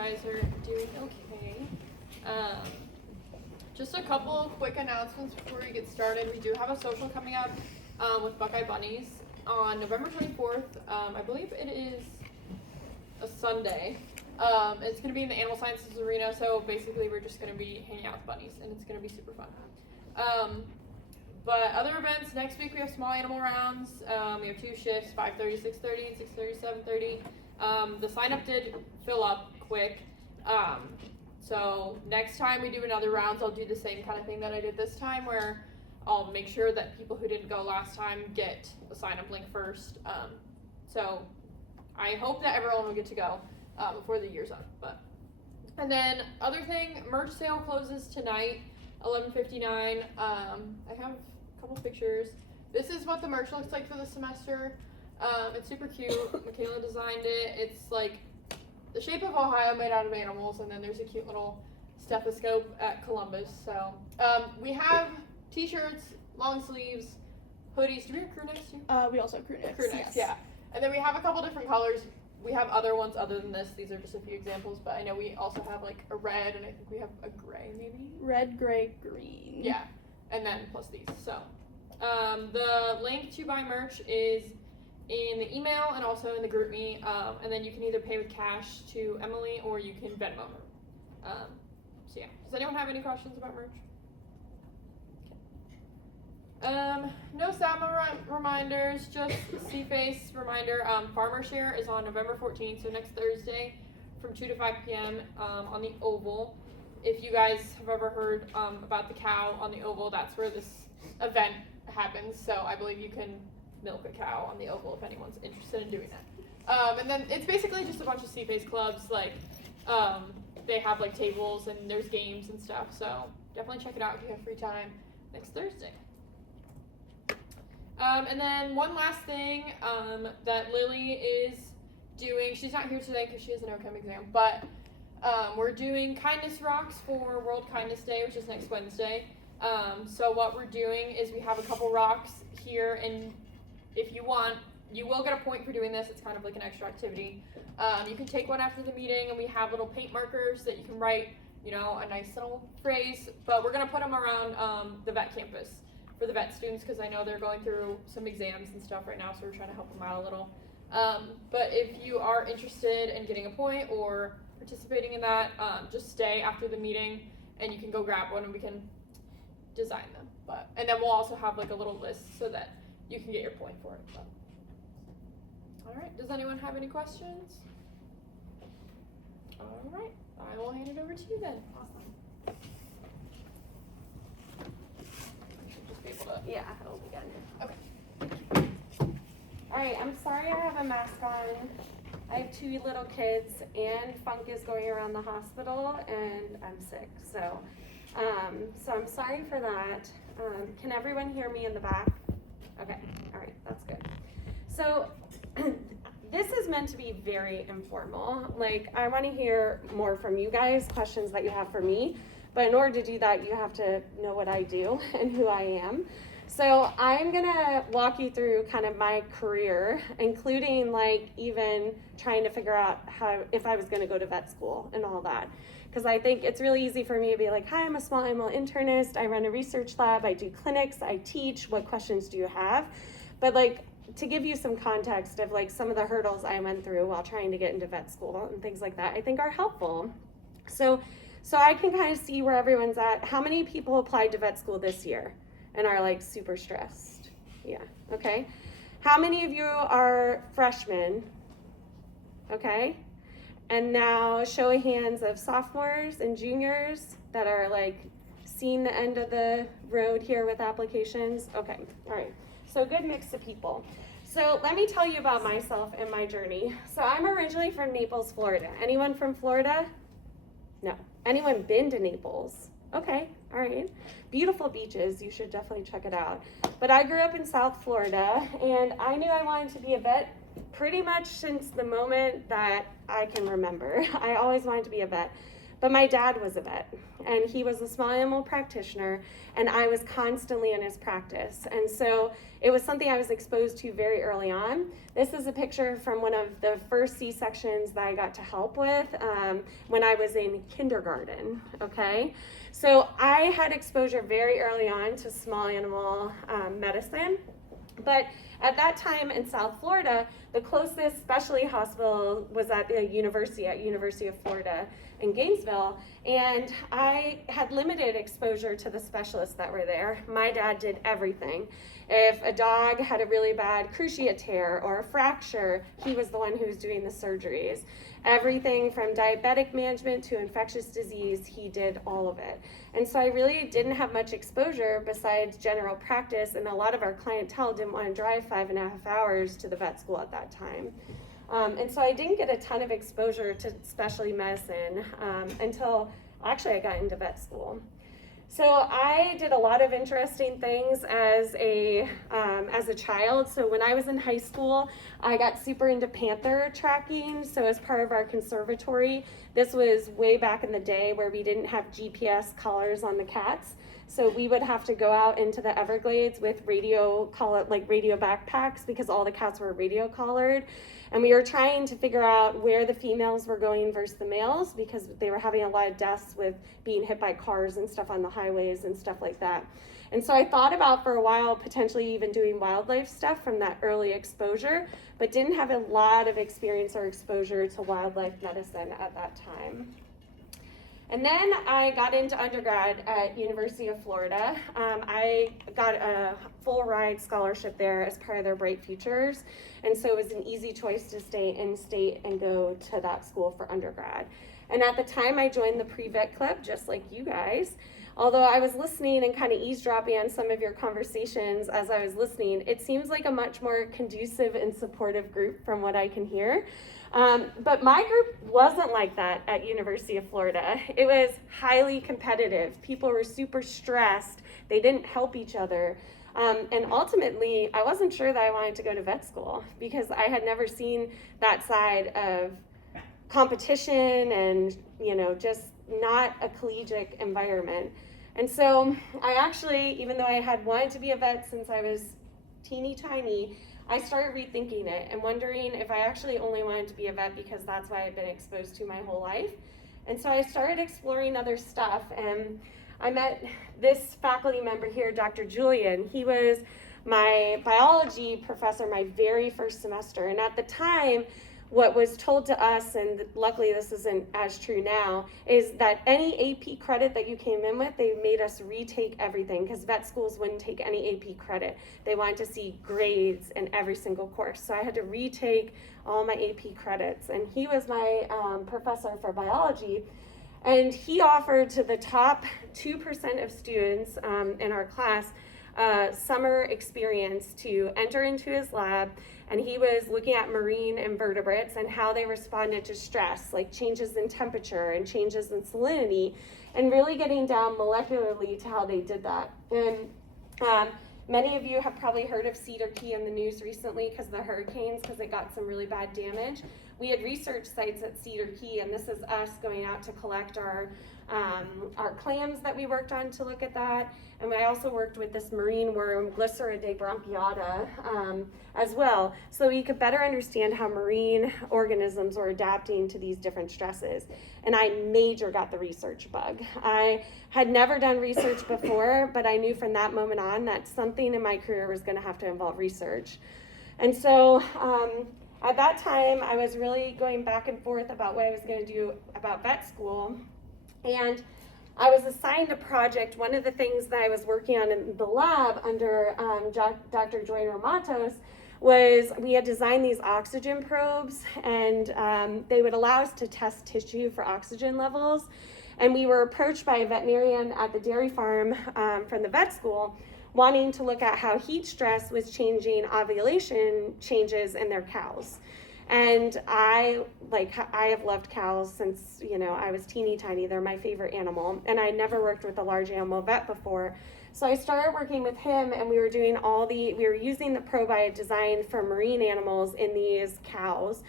guys are doing okay. Just a couple quick announcements before we get started. We do have a social coming up with Buckeye Bunnies on November 24th. I believe it is a Sunday. It's going to be in the Animal Sciences Arena, so basically we're just going to be hanging out with bunnies, and it's going to be super fun. But other events, next week we have small animal rounds. We have 2 shifts, 5:30 to 6:30 and 6:30 to 7:30. The sign up did fill up quick. So next time we do another rounds, I'll do the same kind of thing that I did this time, where I'll make sure that people who didn't go last time get a sign up link first. So I hope that everyone will get to go before the year's up. And then other thing, merch sale closes tonight, 11:59. I have a couple pictures. This is what the merch looks like for the semester. It's super cute. Michaela designed it. It's like the shape of Ohio made out of animals, and then there's a cute little stethoscope at Columbus. So we have t-shirts, long sleeves, hoodies. Do we have crew necks too? We also have crew necks. Crew necks, yes. Yeah. And then we have a couple different colors. We have other ones other than this. These are just a few examples, but I know we also have like a red, and I think we have a gray maybe. Red, gray, green. Yeah, and then plus these. So the link to buy merch is in the email and also in the group me, and then you can either pay with cash to Emily or you can Venmo her. So yeah, does anyone have any questions about merch? Okay. No SAMA reminders, just C-Face reminder. Farmer Share is on November 14th, so next Thursday from 2 to 5 p.m. On the Oval. If you guys have ever heard about the cow on the Oval, that's where this event happens, so I believe you can milk a cow on the Oval if anyone's interested in doing that. And then it's basically just a bunch of C-Face clubs, like they have like tables and there's games and stuff, so definitely check it out if you have free time next Thursday. And then one last thing that Lily is doing, she's not here today because she has an OChem exam, but we're doing kindness rocks for World Kindness Day, which is next Wednesday. So what we're doing is we have a couple rocks here, and if you want, you will get a point for doing this. It's kind of like an extra activity. You can take one after the meeting, and we have little paint markers that you can write, you know, a nice little phrase, but we're going to put them around the vet campus for the vet students, because I know they're going through some exams and stuff right now, so we're trying to help them out a little. But if you are interested in getting a point or participating in that, just stay after the meeting and you can go grab one and we can design them. And then we'll also have like a little list so that you can get your point for it. All right, does anyone have any questions? All right, I will hand it over to you then. Awesome. Yeah, it'll be good. Okay. All right, I'm sorry I have a mask on. I have 2 little kids, and Funk is going around the hospital, and I'm sick. So I'm sorry for that. Can everyone hear me in the back? Okay, all right, that's good. So this is meant to be very informal. Like, I want to hear more from you guys, questions that you have for me. But in order to do that, you have to know what I do and who I am. So I'm gonna walk you through kind of my career, including like even trying to figure out if I was gonna go to vet school and all that. Because I think it's really easy for me to be like, hi, I'm a small animal internist, I run a research lab, I do clinics, I teach, what questions do you have? But like, to give you some context of like some of the hurdles I went through while trying to get into vet school and things like that, I think are helpful. So I can kind of see where everyone's at. How many people applied to vet school this year and are like super stressed? Yeah, okay. How many of you are freshmen? Okay. And now show of hands of sophomores and juniors that are like seeing the end of the road here with applications. Okay, all right. So good mix of people. So let me tell you about myself and my journey. So I'm originally from Naples, Florida. Anyone from Florida? No. Anyone been to Naples? Okay, all right. Beautiful beaches, you should definitely check it out. But I grew up in South Florida, and I knew I wanted to be a vet pretty much since the moment that I can remember. I always wanted to be a vet. But my dad was a vet, and he was a small animal practitioner, and I was constantly in his practice. And so it was something I was exposed to very early on. This is a picture from one of the first C-sections that I got to help with when I was in kindergarten, okay? So I had exposure very early on to small animal medicine, but at that time in South Florida, the closest specialty hospital was at the University of Florida in Gainesville, and I had limited exposure to the specialists that were there. My dad did everything. If a dog had a really bad cruciate tear or a fracture, he was the one who was doing the surgeries. Everything from diabetic management to infectious disease, he did all of it. And so I really didn't have much exposure besides general practice, and a lot of our clientele didn't want to drive 5.5 hours to the vet school at that time. And so I didn't get a ton of exposure to specialty medicine until actually I got into vet school. So I did a lot of interesting things as a child. So when I was in high school, I got super into panther tracking. So as part of our conservatory, this was way back in the day where we didn't have GPS collars on the cats. So we would have to go out into the Everglades with radio backpacks because all the cats were radio collared. And we were trying to figure out where the females were going versus the males because they were having a lot of deaths with being hit by cars and stuff on the highways and stuff like that. And so I thought about for a while potentially even doing wildlife stuff from that early exposure, but didn't have a lot of experience or exposure to wildlife medicine at that time. And then I got into undergrad at University of Florida. I got a full ride scholarship there as part of their Bright Futures. And so it was an easy choice to stay in state and go to that school for undergrad. And at the time I joined the Pre-Vet Club, just like you guys. Although I was listening and kind of eavesdropping on some of your conversations as I was listening, it seems like a much more conducive and supportive group from what I can hear. But my group wasn't like that at University of Florida. It was highly competitive. People were super stressed. They didn't help each other. And ultimately, I wasn't sure that I wanted to go to vet school because I had never seen that side of competition and, just not a collegiate environment. And so I actually, even though I had wanted to be a vet since I was teeny tiny, I started rethinking it and wondering if I actually only wanted to be a vet because that's what I'd been exposed to my whole life. And so I started exploring other stuff, and I met this faculty member here, Dr. Julian. He was my biology professor my very first semester, and at the time, what was told to us, and luckily this isn't as true now, is that any AP credit that you came in with, they made us retake everything because vet schools wouldn't take any AP credit. They wanted to see grades in every single course. So I had to retake all my AP credits. And he was my professor for biology. And he offered to the top 2% of students in our class summer experience to enter into his lab, and he was looking at marine invertebrates and how they responded to stress, like changes in temperature and changes in salinity, and really getting down molecularly to how they did that. And many of you have probably heard of Cedar Key in the news recently because of the hurricanes, because it got some really bad damage. We had research sites at Cedar Key, and this is us going out to collect our clams that we worked on to look at that. And I also worked with this marine worm, Glyceridae bronchiata, as well, so we could better understand how marine organisms are adapting to these different stresses. And I got the research bug. I had never done research before, but I knew from that moment on that something in my career was going to have to involve research. And so at that time, I was really going back and forth about what I was going to do about vet school. And I was assigned a project. One of the things that I was working on in the lab under Dr. Joy Matos was we had designed these oxygen probes, and they would allow us to test tissue for oxygen levels. And we were approached by a veterinarian at the dairy farm from the vet school wanting to look at how heat stress was changing ovulation changes in their cows. And I have loved cows since, I was teeny tiny. They're my favorite animal. And I never worked with a large animal vet before. So I started working with him, and we were using the probiotic design for marine animals in these cows,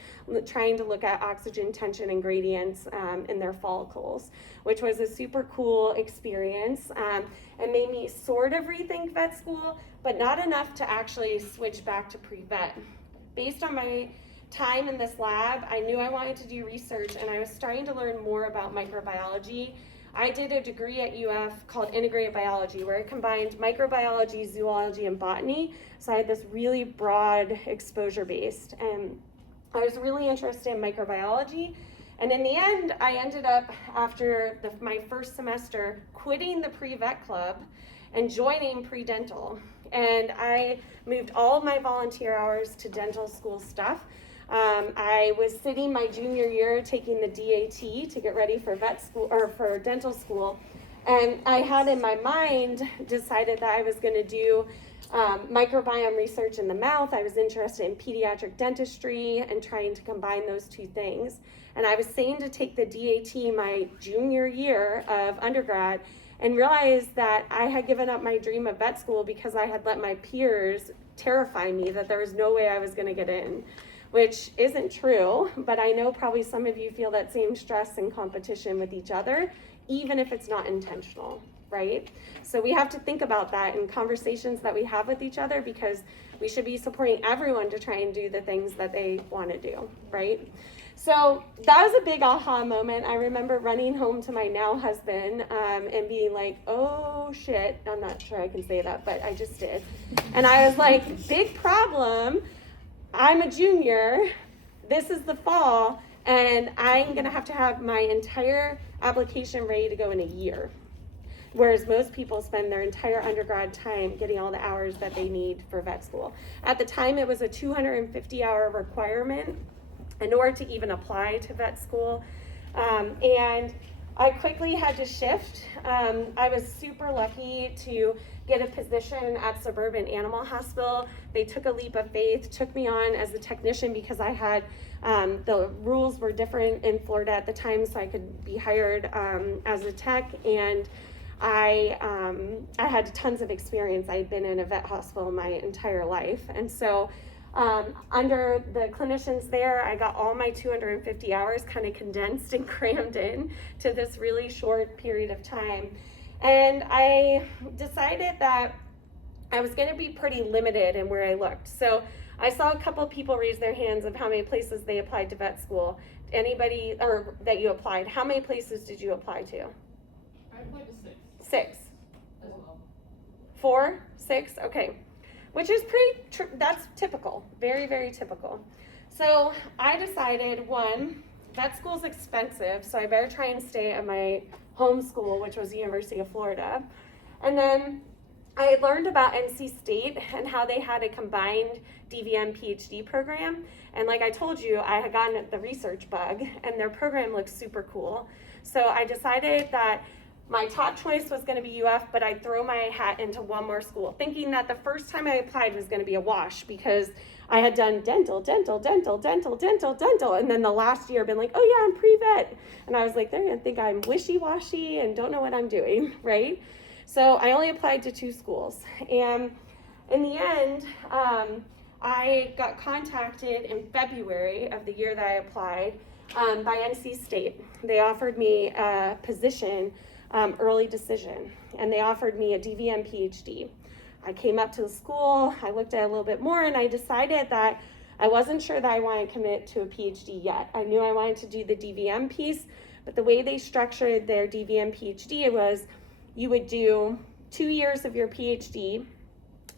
trying to look at oxygen tension and gradients in their follicles, which was a super cool experience. It made me sort of rethink vet school, but not enough to actually switch back to pre-vet. Based on my time in this lab, I knew I wanted to do research, and I was starting to learn more about microbiology. I did a degree at UF called integrated biology, where I combined microbiology, zoology, and botany. So I had this really broad exposure based, and I was really interested in microbiology. And in the end, I ended up, after my first semester, quitting the pre-vet club and joining pre-dental. And I moved all of my volunteer hours to dental school stuff. I was sitting my junior year taking the DAT to get ready for vet school or for dental school, and I had in my mind decided that I was going to do microbiome research in the mouth. I was interested in pediatric dentistry and trying to combine those two things. And I was saying to take the DAT my junior year of undergrad, and realized that I had given up my dream of vet school because I had let my peers terrify me that there was no way I was going to get in. Which isn't true, but I know probably some of you feel that same stress and competition with each other, even if it's not intentional, right? So we have to think about that in conversations that we have with each other, because we should be supporting everyone to try and do the things that they want to do, right? So that was a big aha moment. I remember running home to my now husband and being like, oh shit, I'm not sure I can say that, but I just did. And I was like, big problem. I'm a junior, this is the fall, and I'm gonna have to have my entire application ready to go in a year. Whereas most people spend their entire undergrad time getting all the hours that they need for vet school. At the time, it was a 250-hour requirement in order to even apply to vet school. And I quickly had to shift. I was super lucky to get a position at Suburban Animal Hospital. They took a leap of faith, took me on as a technician because I had, the rules were different in Florida at the time, so I could be hired as a tech, and I had tons of experience. I had been in a vet hospital my entire life, and so under the clinicians there, I got all my 250 hours kind of condensed and crammed in to this really short period of time. And I decided that I was going to be pretty limited in where I looked. So I saw a couple of people raise their hands of how many places they applied to vet school. Anybody, or that you applied, how many places did you apply to? I applied to 6. 6. As well. 4? 6? Okay. Which is that's typical, very, very typical. So I decided, one, vet school's expensive, so I better try and stay at my home school, which was the University of Florida. And then I learned about NC State and how they had a combined DVM PhD program. And like I told you, I had gotten the research bug, and their program looks super cool. So I decided that my top choice was going to be UF, but I'd throw my hat into one more school, thinking that the first time I applied was going to be a wash because I had done dental, and then the last year been like, oh yeah, I'm pre-vet. And I was like, they're going to think I'm wishy-washy and don't know what I'm doing, right? So I only applied to 2 schools. And in the end, I got contacted in February of the year that I applied by NC State. They offered me a position, early decision, and they offered me a DVM PhD. I came up to the school, I looked at it a little bit more, and I decided that I wasn't sure that I wanted to commit to a PhD yet. I knew I wanted to do the DVM piece, but the way they structured their DVM PhD was you would do 2 years of your PhD,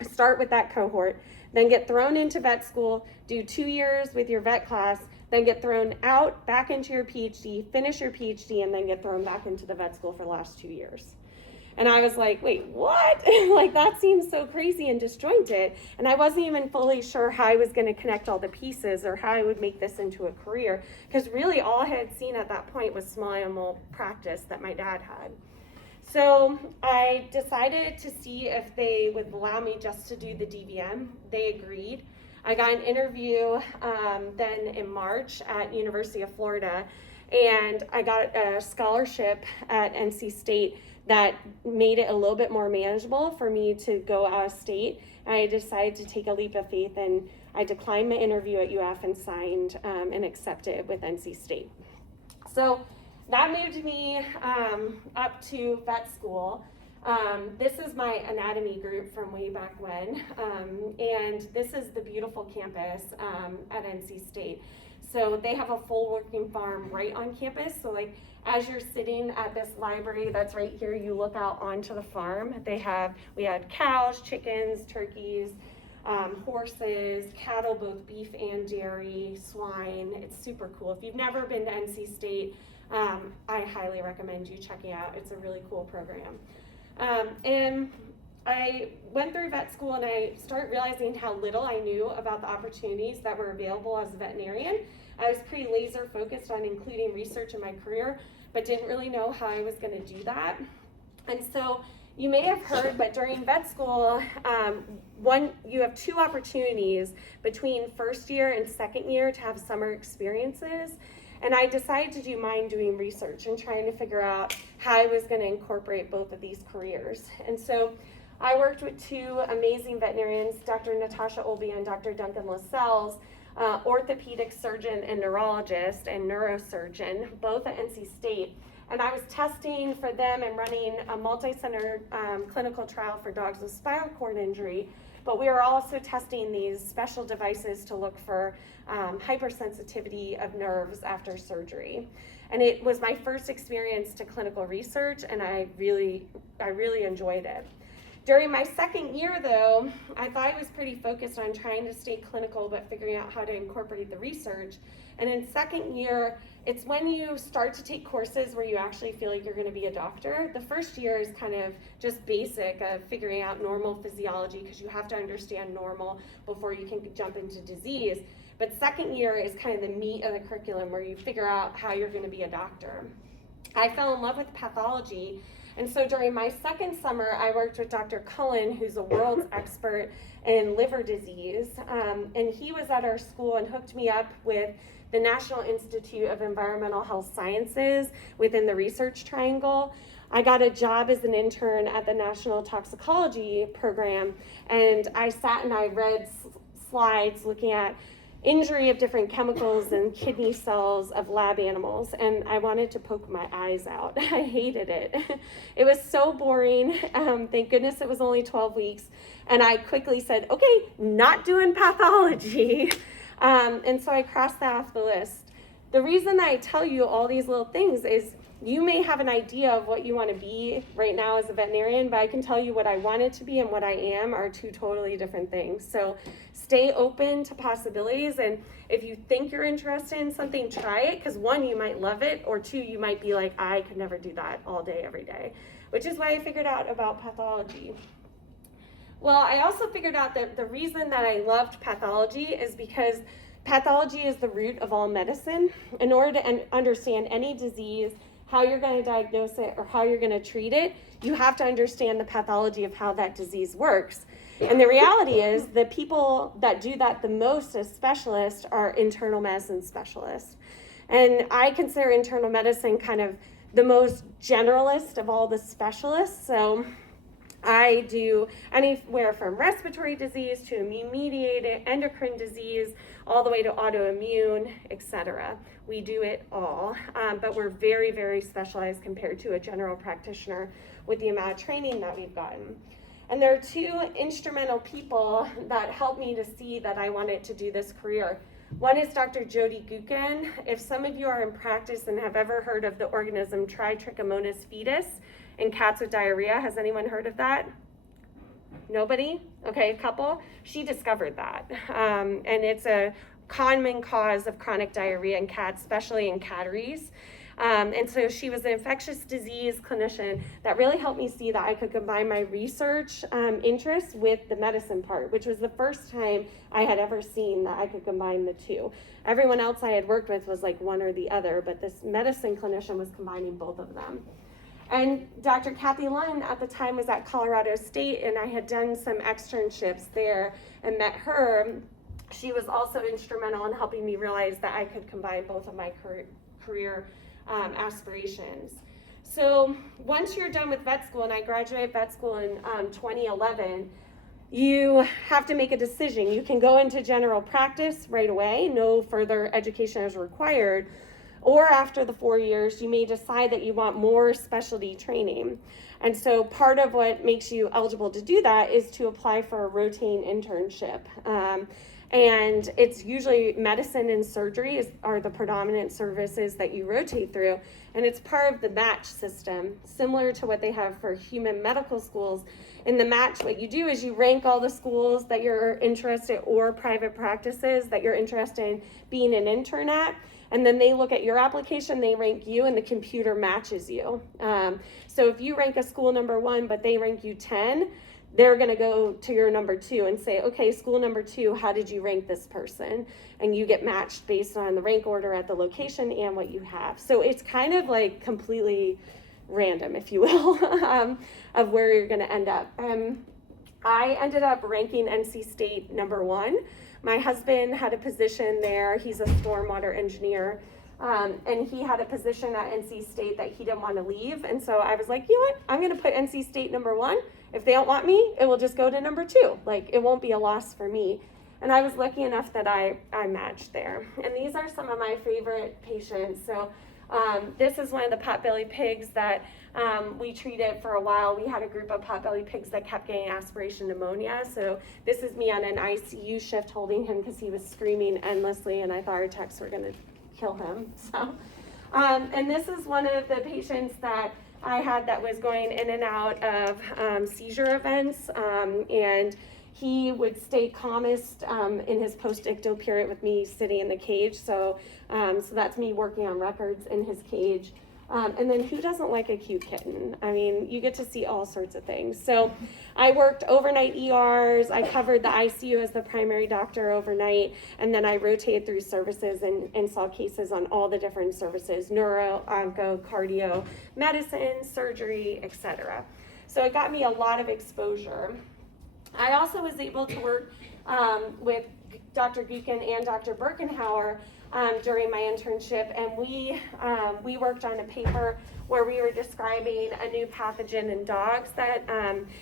start with that cohort, then get thrown into vet school, do 2 years with your vet class, then get thrown out back into your PhD, finish your PhD, and then get thrown back into the vet school for the last 2 years. And I was like, wait, what? Like, that seems so crazy and disjointed. And I wasn't even fully sure how I was going to connect all the pieces or how I would make this into a career. Because really all I had seen at that point was small animal practice that my dad had. So I decided to see if they would allow me just to do the DVM. They agreed. I got an interview then in March at University of Florida. and I got a scholarship at NC State that made it a little bit more manageable for me to go out of state. And I decided to take a leap of faith, and I declined my interview at UF and signed and accepted with NC State. So that moved me up to vet school. This is my anatomy group from way back when, and this is the beautiful campus at NC State. So they have a full working farm right on campus. So like as you're sitting at this library that's right here, you look out onto the farm. We had cows, chickens, turkeys, horses, cattle, both beef and dairy, swine. It's super cool. If you've never been to NC State, I highly recommend you checking it out. It's a really cool program. And I went through vet school and I started realizing how little I knew about the opportunities that were available as a veterinarian. I was pretty laser focused on including research in my career, but didn't really know how I was going to do that. And so you may have heard, but during vet school, you have two opportunities between first year and second year to have summer experiences. And I decided to do mine doing research and trying to figure out how I was going to incorporate both of these careers. And so I worked with two amazing veterinarians, Dr. Natasha Olby and Dr. Duncan Lascelles, orthopedic surgeon and neurologist and neurosurgeon, both at NC State. And I was testing for them and running a multi-center clinical trial for dogs with spinal cord injury. But we were also testing these special devices to look for hypersensitivity of nerves after surgery. And it was my first experience to clinical research, and I really enjoyed it. During my second year, though, I thought I was pretty focused on trying to stay clinical, but figuring out how to incorporate the research. And in second year, it's when you start to take courses where you actually feel like you're going to be a doctor. The first year is kind of just basic of figuring out normal physiology, because you have to understand normal before you can jump into disease. But second year is kind of the meat of the curriculum where you figure out how you're going to be a doctor. I fell in love with pathology. And so during my second summer, I worked with Dr. Cullen, who's a world's expert in liver disease. And he was at our school and hooked me up with the National Institute of Environmental Health Sciences within the Research Triangle. I got a job as an intern at the National Toxicology Program, and I sat and I read slides looking at injury of different chemicals and kidney cells of lab animals, and I wanted to poke my eyes out. I hated it. It was so boring. Thank goodness it was only 12 weeks, and I quickly said, okay, not doing pathology. And so I crossed that off the list. The reason that I tell you all these little things is you may have an idea of what you want to be right now as a veterinarian, but I can tell you what I wanted to be and what I am are two totally different things. So stay open to possibilities, and if you think you're interested in something, try it, because one, you might love it, or two, you might be like, I could never do that all day, every day, which is why I figured out about pathology. Well, I also figured out that the reason that I loved pathology is because pathology is the root of all medicine. In order to understand any disease, how you're going to diagnose it, or how you're going to treat it, you have to understand the pathology of how that disease works. And the reality is the people that do that the most as specialists are internal medicine specialists. And I consider internal medicine kind of the most generalist of all the specialists. So I do anywhere from respiratory disease to immune-mediated endocrine disease, all the way to autoimmune, etc. We do it all, but we're very, very specialized compared to a general practitioner with the amount of training that we've gotten. And there are two instrumental people that helped me to see that I wanted to do this career. One is Dr. Jody Gukin. If some of you are in practice and have ever heard of the organism Trichomonas fetus in cats with diarrhea, has anyone heard of that? Nobody? Okay, a couple. She discovered that. And it's a common cause of chronic diarrhea in cats, especially in catteries. And so she was an infectious disease clinician that really helped me see that I could combine my research interests with the medicine part, which was the first time I had ever seen that I could combine the two. Everyone else I had worked with was like one or the other, but this medicine clinician was combining both of them. And Dr. Kathy Lund at the time was at Colorado State, and I had done some externships there and met her. She was also instrumental in helping me realize that I could combine both of my career aspirations. So once you're done with vet school, and I graduated vet school in 2011, you have to make a decision. You can go into general practice right away, no further education is required, or after the 4 years, you may decide that you want more specialty training. And so part of what makes you eligible to do that is to apply for a rotating internship. And it's usually medicine and surgery are the predominant services that you rotate through. And it's part of the match system, similar to what they have for human medical schools. In the match, what you do is you rank all the schools that you're interested, or private practices that you're interested in being an intern at. And then they look at your application, they rank you, and the computer matches you. So if you rank a school number 1, but they rank you 10, they're gonna go to your number 2 and say, okay, school number 2, how did you rank this person? And you get matched based on the rank order at the location and what you have. So it's kind of like completely random, if you will, of where you're gonna end up. I ended up ranking NC State number 1. My husband had a position there. He's a stormwater engineer. And he had a position at NC State that he didn't want to leave. And so I was like, you know what? I'm going to put NC State number 1. If they don't want me, it will just go to number 2. Like, it won't be a loss for me. And I was lucky enough that I matched there. And these are some of my favorite patients. So this is one of the potbelly pigs that we treated for a while. We had a group of potbelly pigs that kept getting aspiration pneumonia. So this is me on an ICU shift holding him because he was screaming endlessly, and I thought our techs were going to kill him. So, and this is one of the patients that I had that was going in and out of seizure events, and he would stay calmest in his post-ictal period with me sitting in the cage. So that's me working on records in his cage. And then who doesn't like a cute kitten? I mean, you get to see all sorts of things. So I worked overnight ERs. I covered the ICU as the primary doctor overnight. And then I rotated through services and saw cases on all the different services: neuro, onco, cardio, medicine, surgery, etc. So it got me a lot of exposure. I also was able to work with Dr. Gukin and Dr. Birkenhauer during my internship, and we worked on a paper where we were describing a new pathogen in dogs that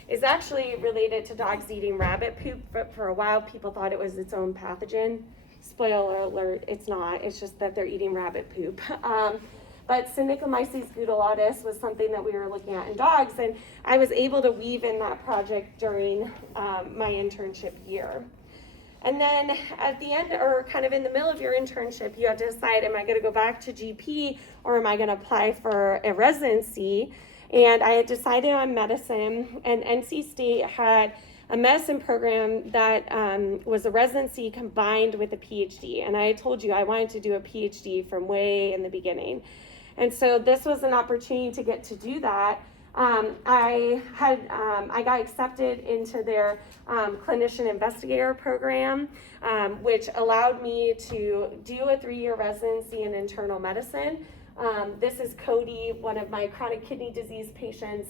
is actually related to dogs eating rabbit poop, but for a while people thought it was its own pathogen. Spoiler alert, it's not. It's just that they're eating rabbit poop. But Synicomyces gutulatus was something that we were looking at in dogs, and I was able to weave in that project during my internship year. And then at the end, or kind of in the middle of your internship, you have to decide, am I going to go back to GP or am I going to apply for a residency? And I had decided on medicine, and NC State had a medicine program that was a residency combined with a PhD. And I told you I wanted to do a PhD from way in the beginning. And so this was an opportunity to get to do that. I got accepted into their clinician investigator program, which allowed me to do a 3-year residency in internal medicine. This is Cody, one of my chronic kidney disease patients,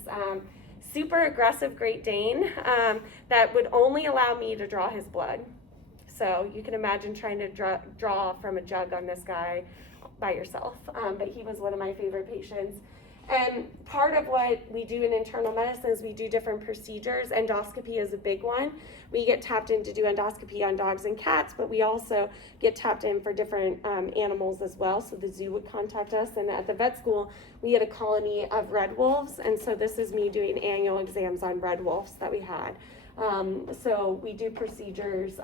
super aggressive Great Dane that would only allow me to draw his blood. So you can imagine trying to draw from a jug on this guy by yourself, but he was one of my favorite patients. And part of what we do in internal medicine is we do different procedures. Endoscopy is a big one. We get tapped in to do endoscopy on dogs and cats, but we also get tapped in for different animals as well. So the zoo would contact us, and at the vet school, we had a colony of red wolves, and so this is me doing annual exams on red wolves that we had. So we do procedures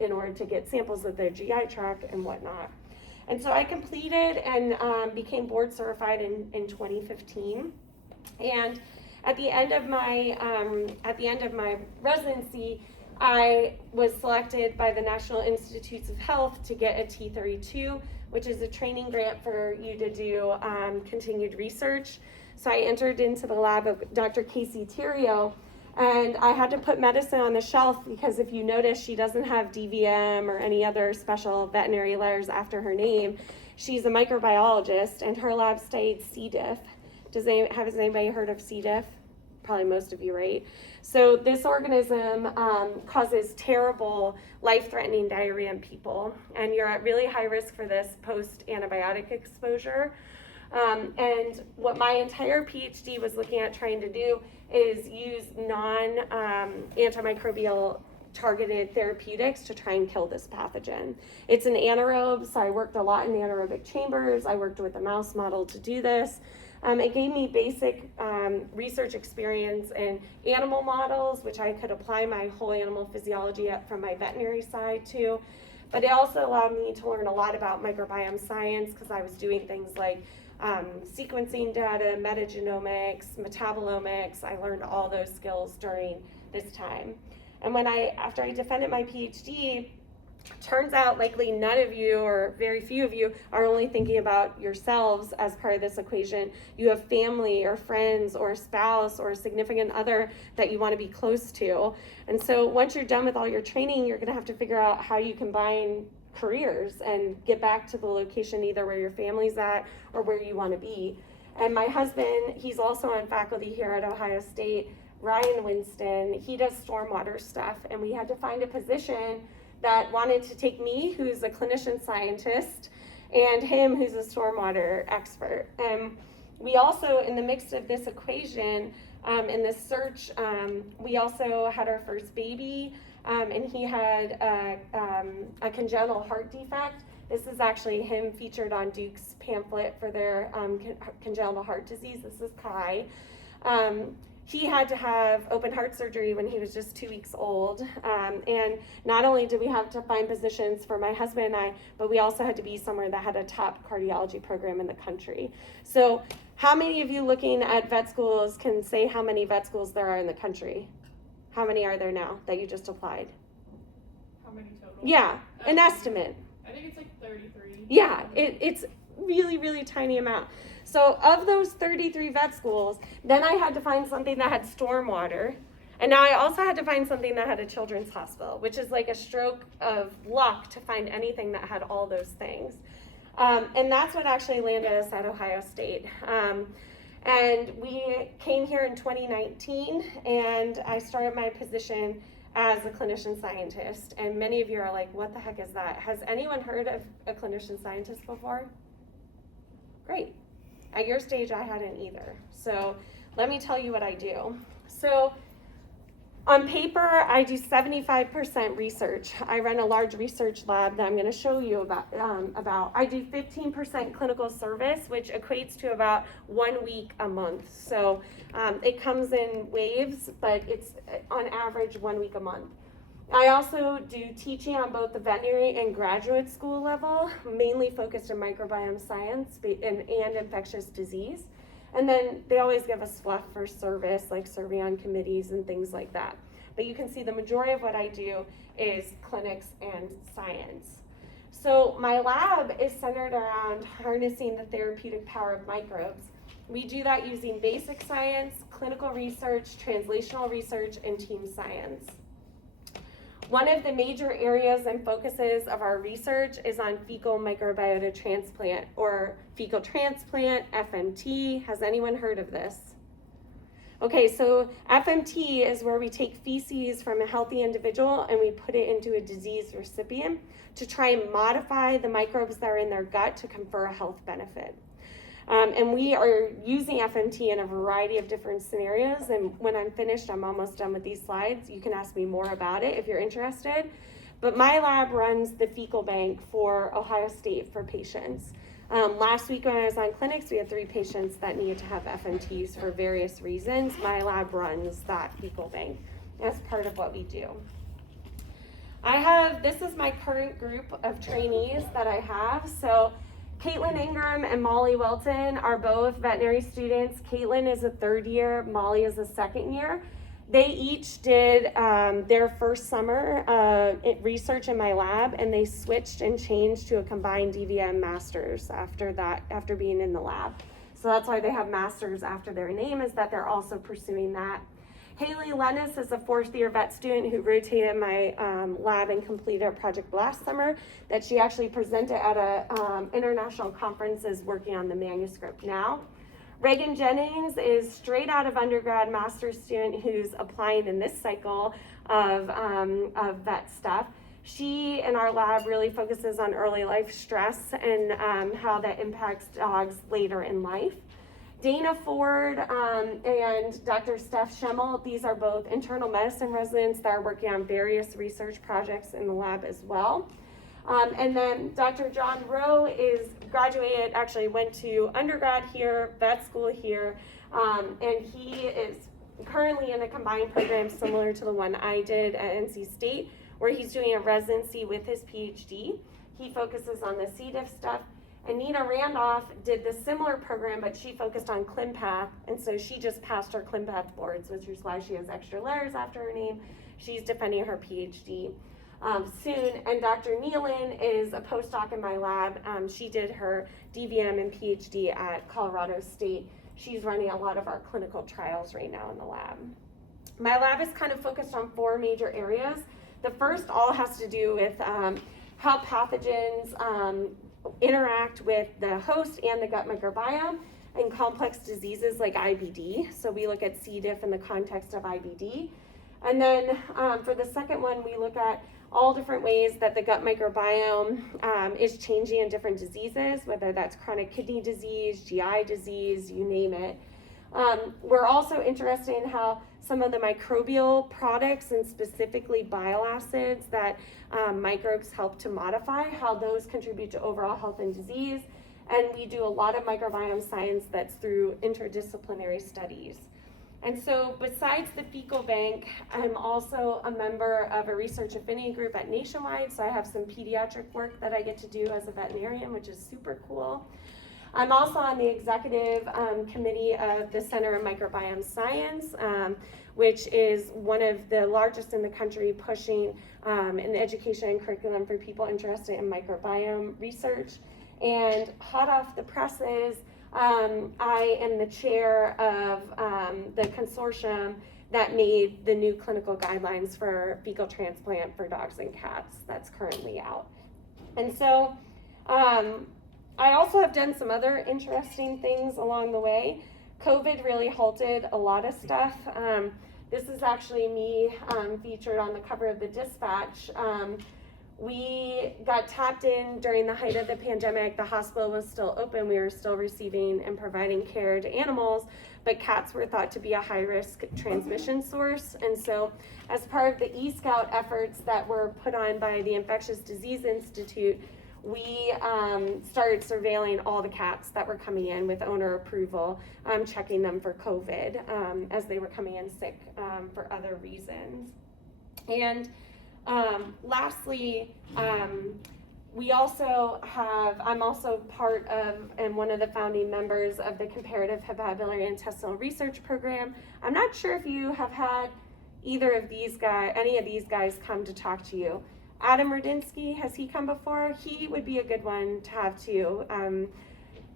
in order to get samples of their GI tract and whatnot. And so I completed and became board certified in 2015. And at the end of my residency, I was selected by the National Institutes of Health to get a T32, which is a training grant for you to do continued research. So I entered into the lab of Dr. Casey Theriault. And I had to put medicine on the shelf because if you notice, she doesn't have DVM or any other special veterinary letters after her name. She's a microbiologist, and her lab studied C. diff. Has anybody heard of C. diff? probably most of you, right? So this organism causes terrible, life-threatening diarrhea in people, and you're at really high risk for this post-antibiotic exposure. And what my entire PhD was looking at trying to do is use non-antimicrobial targeted therapeutics to try and kill this pathogen. It's an anaerobe, so I worked a lot in anaerobic chambers. I worked with a mouse model to do this. It gave me basic research experience in animal models, which I could apply my whole animal physiology from my veterinary side to. But it also allowed me to learn a lot about microbiome science because I was doing things like sequencing data, metagenomics, metabolomics. I learned all those skills during this time. And after I defended my PhD, turns out likely none of you or very few of you are only thinking about yourselves as part of this equation. You have family or friends or a spouse or a significant other that you want to be close to. And so once you're done with all your training, you're going to have to figure out how you combine careers and get back to the location either where your family's at or where you want to be. And my husband, he's also on faculty here at Ohio State, Ryan Winston, he does stormwater stuff, and we had to find a position that wanted to take me, who's a clinician scientist, and him, who's a stormwater expert. And we also, in the mix of this equation, in this search, we also had our first baby, and he had a congenital heart defect. This is actually him featured on Duke's pamphlet for their congenital heart disease. This is Kai. He had to have open heart surgery when he was just 2 weeks old. And not only did we have to find positions for my husband and I, but we also had to be somewhere that had a top cardiology program in the country. So how many of you looking at vet schools can say how many vet schools there are in the country? How many are there now that you just applied? How many total? Yeah, an estimate. I think it's like 33. Yeah, it's really, really tiny amount. So of those 33 vet schools, then I had to find something that had stormwater. And now I also had to find something that had a children's hospital, which is like a stroke of luck to find anything that had all those things. And that's what actually landed us at Ohio State. And we came here in 2019, and I started my position as a clinician scientist. And many of you are like, what the heck is that? Has anyone heard of a clinician scientist before? Great. At your stage, I hadn't either. So let me tell you what I do. So on paper, I do 75% research. I run a large research lab that I'm going to show you about. I do 15% clinical service, which equates to about 1 week a month. So it comes in waves, but it's on average 1 week a month. I also do teaching on both the veterinary and graduate school level, mainly focused in microbiome science and infectious disease. And then they always give us fluff for service, like serving on committees and things like that. But you can see the majority of what I do is clinics and science. So my lab is centered around harnessing the therapeutic power of microbes. We do that using basic science, clinical research, translational research, and team science. One of the major areas and focuses of our research is on fecal microbiota transplant, or fecal transplant, FMT. Has anyone heard of this? Okay, so FMT is where we take feces from a healthy individual and we put it into a diseased recipient to try and modify the microbes that are in their gut to confer a health benefit. And we are using FMT in a variety of different scenarios. And when I'm finished, I'm almost done with these slides. You can ask me more about it if you're interested. But my lab runs the fecal bank for Ohio State for patients. Last week when I was on clinics, we had 3 patients that needed to have FMTs for various reasons. My lab runs that fecal bank as part of what we do. This is my current group of trainees that I have. So Caitlin Ingram and Molly Welton are both veterinary students. Caitlin is a 3rd year, Molly is a 2nd year. They each did their first summer research in my lab, and they switched and changed to a combined DVM master's after being in the lab. So that's why they have masters after their name, is that they're also pursuing that. Haley Lennis is a 4th year vet student who rotated my lab and completed a project last summer that she actually presented at a international conference, is working on the manuscript now. Reagan Jennings is straight out of undergrad, master's student who's applying in this cycle of vet stuff. She in our lab really focuses on early life stress and how that impacts dogs later in life. Dana Ford and Dr. Steph Schemmel, these are both internal medicine residents that are working on various research projects in the lab as well. And then Dr. John Rowe is graduated, actually went to undergrad here, vet school here, and he is currently in a combined program similar to the one I did at NC State, where he's doing a residency with his PhD. He focuses on the C. diff stuff. And Nina Randolph did the similar program, but she focused on ClinPath, and so she just passed her ClinPath boards, which is why she has extra letters after her name. She's defending her PhD soon. And Dr. Nealon is a postdoc in my lab. She did her DVM and PhD at Colorado State. She's running a lot of our clinical trials right now in the lab. My lab is kind of focused on 4 major areas. The first all has to do with how pathogens interact with the host and the gut microbiome and complex diseases like IBD. So we look at C. diff in the context of IBD. And then for the second one, we look at all different ways that the gut microbiome is changing in different diseases, whether that's chronic kidney disease, GI disease, you name it. We're also interested in how some of the microbial products and specifically bile acids that microbes help to modify, how those contribute to overall health and disease. And we do a lot of microbiome science that's through interdisciplinary studies. And so besides the fecal bank, I'm also a member of a research affinity group at Nationwide. So I have some pediatric work that I get to do as a veterinarian, which is super cool. I'm also on the executive committee of the Center of Microbiome Science, which is one of the largest in the country pushing an education and curriculum for people interested in microbiome research. And hot off the presses, I am the chair of the consortium that made the new clinical guidelines for fecal transplant for dogs and cats that's currently out. And so I also have done some other interesting things along the way. COVID really halted a lot of stuff. This is actually me featured on the cover of the Dispatch. We got tapped in during the height of the pandemic. The hospital was still open. We were still receiving and providing care to animals, but cats were thought to be a high-risk transmission source. And so as part of the eScout efforts that were put on by the Infectious Disease Institute, we started surveilling all the cats that were coming in with owner approval, checking them for COVID as they were coming in sick for other reasons. And lastly, we also have, I'm also part of and one of the founding members of the Comparative Hepatobiliary Intestinal Research Program. I'm not sure if you have had either of these guys, any of these guys come to talk to you. Adam Rudinsky, has he come before? He would be a good one to have too,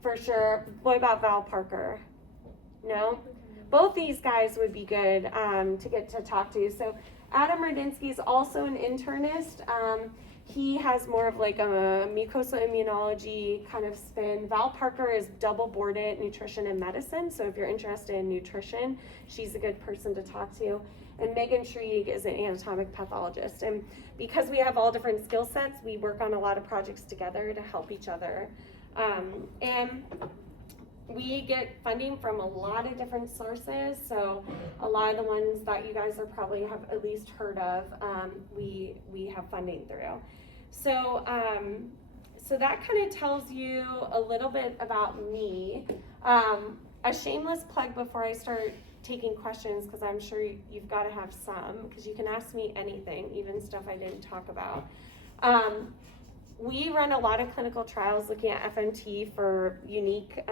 for sure. What about Val Parker? No? Both these guys would be good to get to talk to. So Adam Rudinsky is also an internist. He has more of like a mucosal immunology kind of spin. Val Parker is double boarded nutrition and medicine. So if you're interested in nutrition, she's a good person to talk to. And Megan Shrieg is an anatomic pathologist. And because we have all different skill sets, we work on a lot of projects together to help each other. And we get funding from a lot of different sources. So a lot of the ones that you guys are probably have at least heard of, we have funding through. So, so that kind of tells you a little bit about me. A shameless plug before I start taking questions, because I'm sure you've got to have some, because you can ask me anything, even stuff I didn't talk about. We run a lot of clinical trials looking at FMT for unique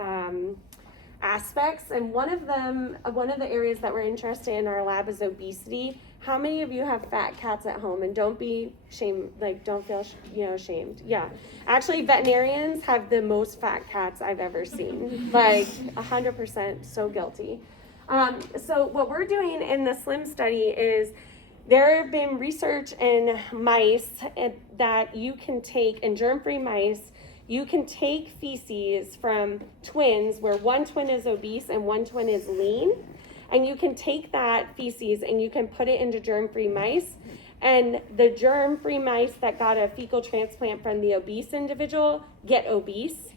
aspects, and one of the areas that we're interested in our lab is obesity. How many of you have fat cats at home? And don't be shamed, like don't feel ashamed. Yeah, actually veterinarians have the most fat cats I've ever seen, like 100%, so guilty. So what we're doing in the SLIM study is there have been research in mice that you can take, in germ-free mice, you can take feces from twins where one twin is obese and one twin is lean, and you can take that feces and you can put it into germ-free mice, and the germ-free mice that got a fecal transplant from the obese individual get obese,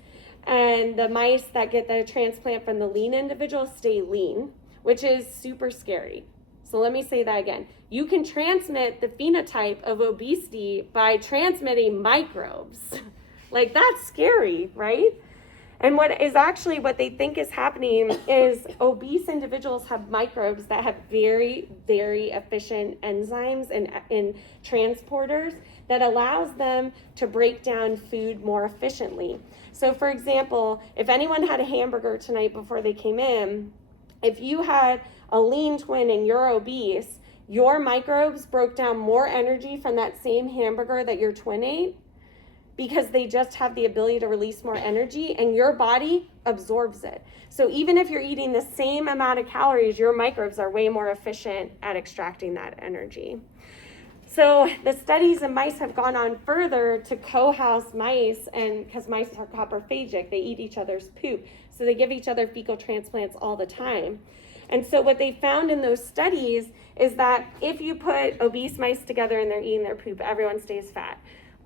and the mice that get the transplant from the lean individual stay lean, which is super scary. So let me say that again. You can transmit the phenotype of obesity by transmitting microbes. Like, that's scary, right? And what they think is happening is obese individuals have microbes that have very, very efficient enzymes and transporters that allows them to break down food more efficiently. So for example, if anyone had a hamburger tonight before they came in, if you had a lean twin and you're obese, your microbes broke down more energy from that same hamburger that your twin ate, because they just have the ability to release more energy and your body absorbs it. So even if you're eating the same amount of calories, your microbes are way more efficient at extracting that energy. So the studies in mice have gone on further to co-house mice, and because mice are coprophagic, they eat each other's poop. So they give each other fecal transplants all the time. And so what they found in those studies is that if you put obese mice together and they're eating their poop, everyone stays fat.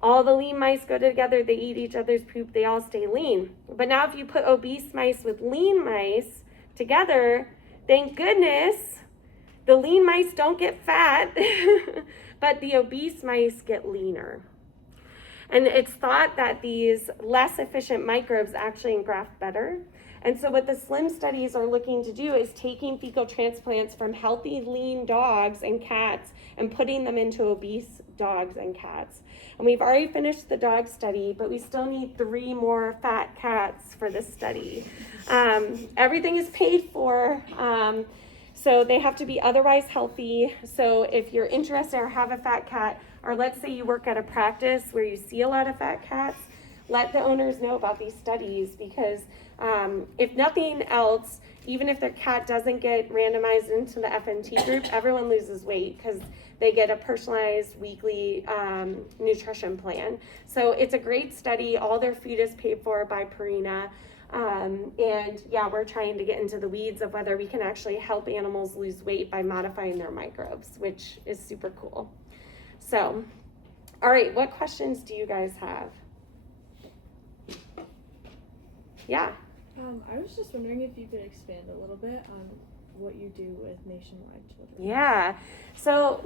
All the lean mice go together, they eat each other's poop, they all stay lean. But now if you put obese mice with lean mice together, thank goodness, the lean mice don't get fat, but the obese mice get leaner. And it's thought that these less efficient microbes actually engraft better. And so what the SLIM studies are looking to do is taking fecal transplants from healthy, lean dogs and cats and putting them into obese dogs and cats. And we've already finished the dog study, but we still need 3 more fat cats for this study. Everything is paid for, so they have to be otherwise healthy. So if you're interested or have a fat cat, or let's say you work at a practice where you see a lot of fat cats, let the owners know about these studies, because if nothing else, even if their cat doesn't get randomized into the FNT group, everyone loses weight because they get a personalized weekly nutrition plan. So it's a great study. All their food is paid for by Purina. And yeah, we're trying to get into the weeds of whether we can actually help animals lose weight by modifying their microbes, which is super cool. So, all right, what questions do you guys have? Yeah. I was just wondering if you could expand a little bit on what you do with Nationwide Children. Yeah. So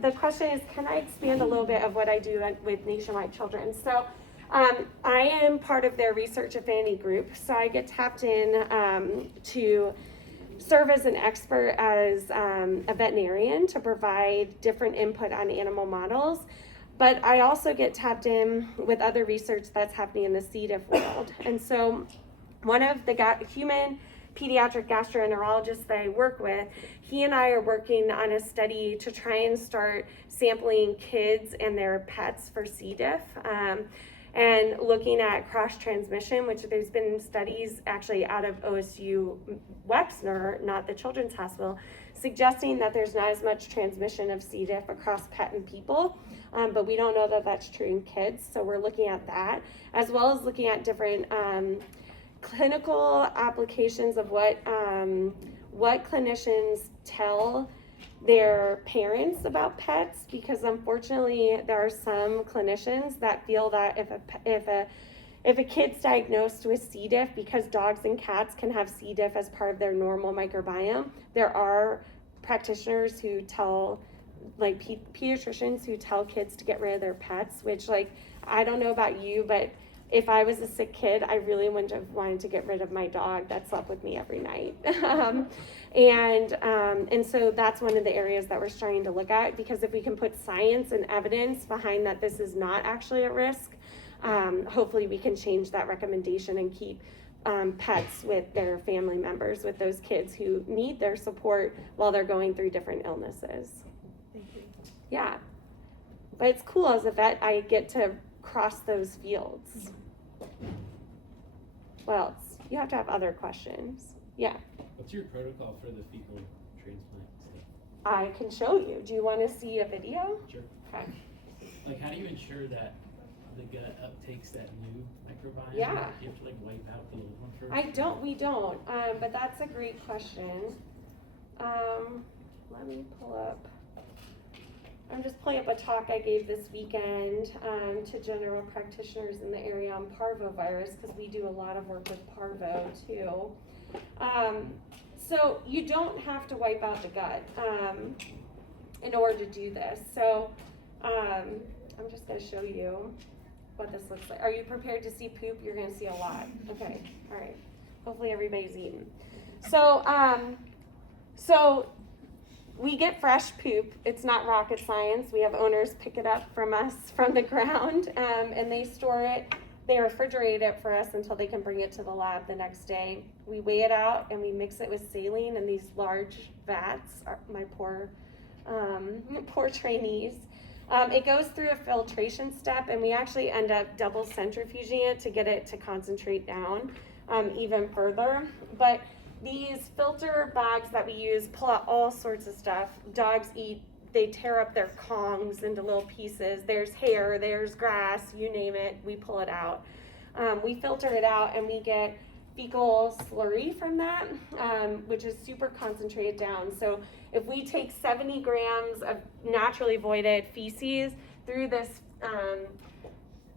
the question is, can I expand a little bit of what I do with Nationwide Children? So I am part of their research affinity group. So I get tapped in to serve as an expert as a veterinarian to provide different input on animal models. But I also get tapped in with other research that's happening in the C. diff world. And so one of the human pediatric gastroenterologists that I work with, he and I are working on a study to try and start sampling kids and their pets for C. diff. And looking at cross-transmission, which there's been studies actually out of OSU Wexner, not the Children's Hospital, suggesting that there's not as much transmission of C. diff across pet and people, but we don't know that that's true in kids, so we're looking at that, as well as looking at different clinical applications of what clinicians tell their parents about pets, because unfortunately there are some clinicians that feel that if a kid's diagnosed with C. diff, because dogs and cats can have C. diff as part of their normal microbiome, there are practitioners who tell, like pediatricians who tell kids to get rid of their pets, which, like, I don't know about you, but if I was a sick kid, I really wouldn't have wanted to get rid of my dog that slept with me every night. And so that's one of the areas that we're starting to look at, because if we can put science and evidence behind that this is not actually a risk, hopefully we can change that recommendation and keep pets with their family members, with those kids who need their support while they're going through different illnesses. Thank you. Yeah. But it's cool as a vet, I get to cross those fields. What else? You have to have other questions. Yeah. What's your protocol for the fecal transplant stuff? I can show you. Do you want to see a video? Sure. Okay. Like, how do you ensure that the gut uptakes that new microbiome? Yeah. You have to like wipe out the old one first? We don't, but that's a great question. Let me pull up. I'm just pulling up a talk I gave this weekend to general practitioners in the area on parvovirus, because we do a lot of work with parvo too. So you don't have to wipe out the gut in order to do this. So I'm just going to show you what this looks like. Are you prepared to see poop? You're going to see a lot. Okay, all right. Hopefully everybody's eaten. So, so we get fresh poop. It's not rocket science. We have owners pick it up from us from the ground, and they store it. They refrigerate it for us until they can bring it to the lab the next day. We weigh it out and we mix it with saline in these large vats. My poor trainees. It goes through a filtration step, and we actually end up double centrifuging it to get it to concentrate down even further. But these filter bags that we use pull out all sorts of stuff. Dogs eat, they tear up their kongs into little pieces. There's hair, there's grass, you name it, we pull it out. We filter it out and we get fecal slurry from that, which is super concentrated down. So if we take 70 grams of naturally voided feces through this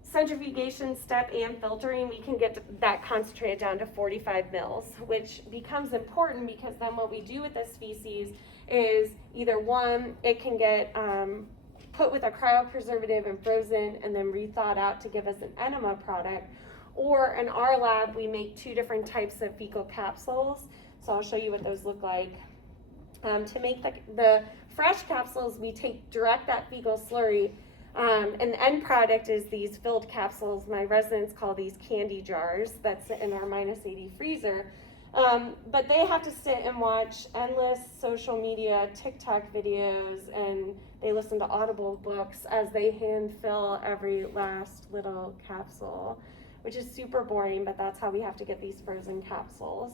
centrifugation step and filtering, we can get that concentrated down to 45 mils, which becomes important because then what we do with this feces is either one, it can get put with a cryopreservative and frozen and then rethawed out to give us an enema product, or in our lab we make two different types of fecal capsules. So I'll show you what those look like. To make the fresh capsules, we take direct that fecal slurry, and the end product is these filled capsules. My residents call these candy jars that sit in our -80 freezer. But they have to sit and watch endless social media, TikTok videos, and they listen to Audible books as they hand fill every last little capsule, which is super boring, but that's how we have to get these frozen capsules.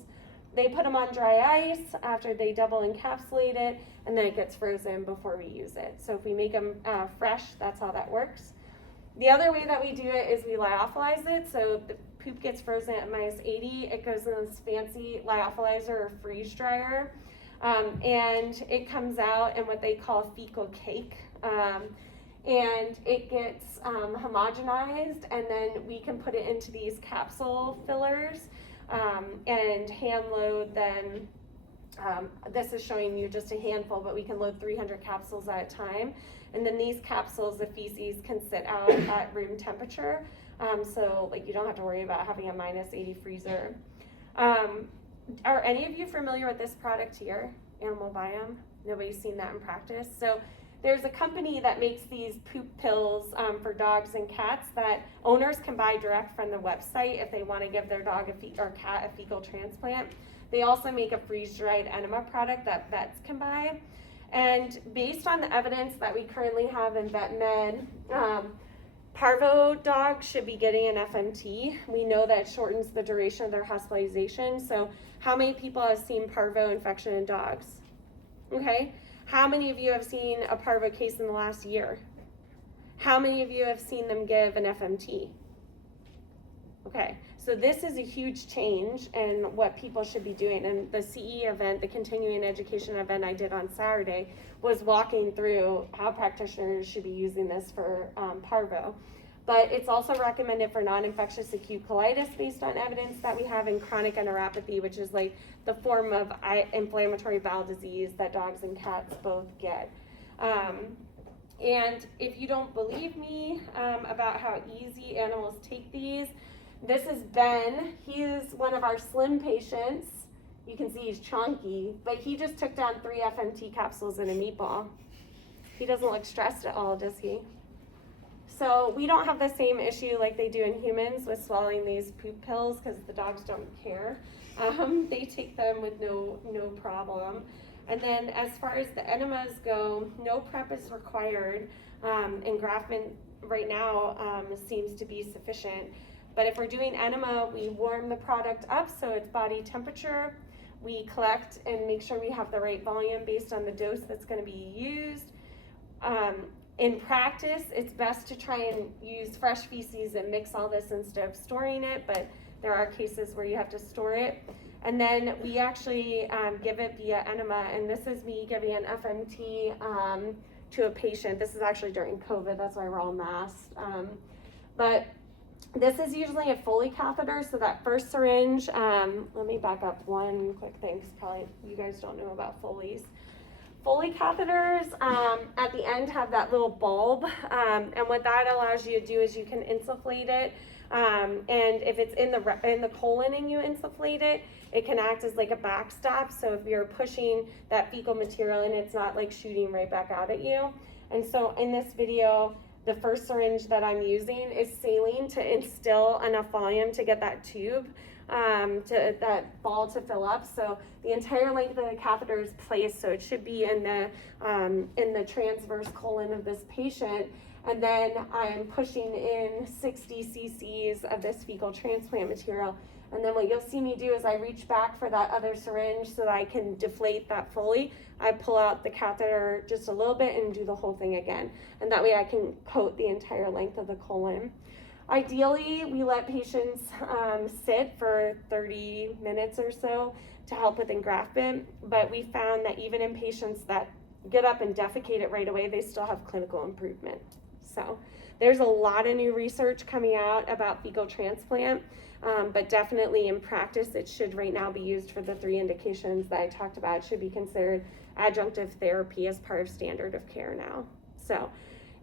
They put them on dry ice after they double encapsulate it, and then it gets frozen before we use it. So if we make them fresh, that's how that works. The other way that we do it is we lyophilize it. So the poop gets frozen at -80. It goes in this fancy lyophilizer or freeze dryer, and it comes out in what they call fecal cake. And it gets homogenized, and then we can put it into these capsule fillers and hand load them. This is showing you just a handful, but we can load 300 capsules at a time. And then these capsules, the feces, can sit out at room temperature. So like you don't have to worry about having a -80 freezer. Are any of you familiar with this product here, Animal Biome? Nobody's seen that in practice. So there's a company that makes these poop pills for dogs and cats that owners can buy direct from the website if they want to give their dog or cat a fecal transplant. They also make a freeze-dried enema product that vets can buy. And based on the evidence that we currently have in vet med, parvo dogs should be getting an FMT. We know that it shortens the duration of their hospitalization. So how many people have seen parvo infection in dogs? Okay. How many of you have seen a parvo case in the last year? How many of you have seen them give an FMT? Okay, so this is a huge change in what people should be doing. And the CE event, the continuing education event I did on Saturday, was walking through how practitioners should be using this for parvo. But it's also recommended for non-infectious acute colitis based on evidence that we have in chronic enteropathy, which is like the form of inflammatory bowel disease that dogs and cats both get. And if you don't believe me about how easy animals take these, this is Ben. He is one of our slim patients. You can see he's chunky, but he just took down 3 FMT capsules in a meatball. He doesn't look stressed at all, does he? So we don't have the same issue like they do in humans with swallowing these poop pills because the dogs don't care. They take them with no problem. And then as far as the enemas go, no prep is required. Engraftment right now seems to be sufficient. But if we're doing enema, we warm the product up so it's body temperature. We collect and make sure we have the right volume based on the dose that's going to be used. In practice, it's best to try and use fresh feces and mix all this instead of storing it, but there are cases where you have to store it. And then we actually give it via enema, and this is me giving an FMT to a patient. This is actually during COVID, that's why we're all masked. But this is usually a Foley catheter, so that first syringe, let me back up one quick thing, because probably you guys don't know about Foleys. Foley catheters at the end have that little bulb, and what that allows you to do is you can insufflate it, and if it's in the colon and you insufflate it, it can act as like a backstop, so if you're pushing that fecal material and it's not like shooting right back out at you. And so in this video, the first syringe that I'm using is saline to instill enough volume to get that tube, to that ball to fill up. So the entire length of the catheter is placed, so it should be in the transverse colon of this patient. And then I'm pushing in 60 cc's of this fecal transplant material. And then what you'll see me do is I reach back for that other syringe so that I can deflate that fully. I pull out the catheter just a little bit and do the whole thing again. And that way I can coat the entire length of the colon. Ideally, we let patients sit for 30 minutes or so to help with engraftment, but we found that even in patients that get up and defecate it right away, they still have clinical improvement. So there's a lot of new research coming out about fecal transplant, but definitely in practice, it should right now be used for the 3 indications that I talked about. It should be considered adjunctive therapy as part of standard of care now. So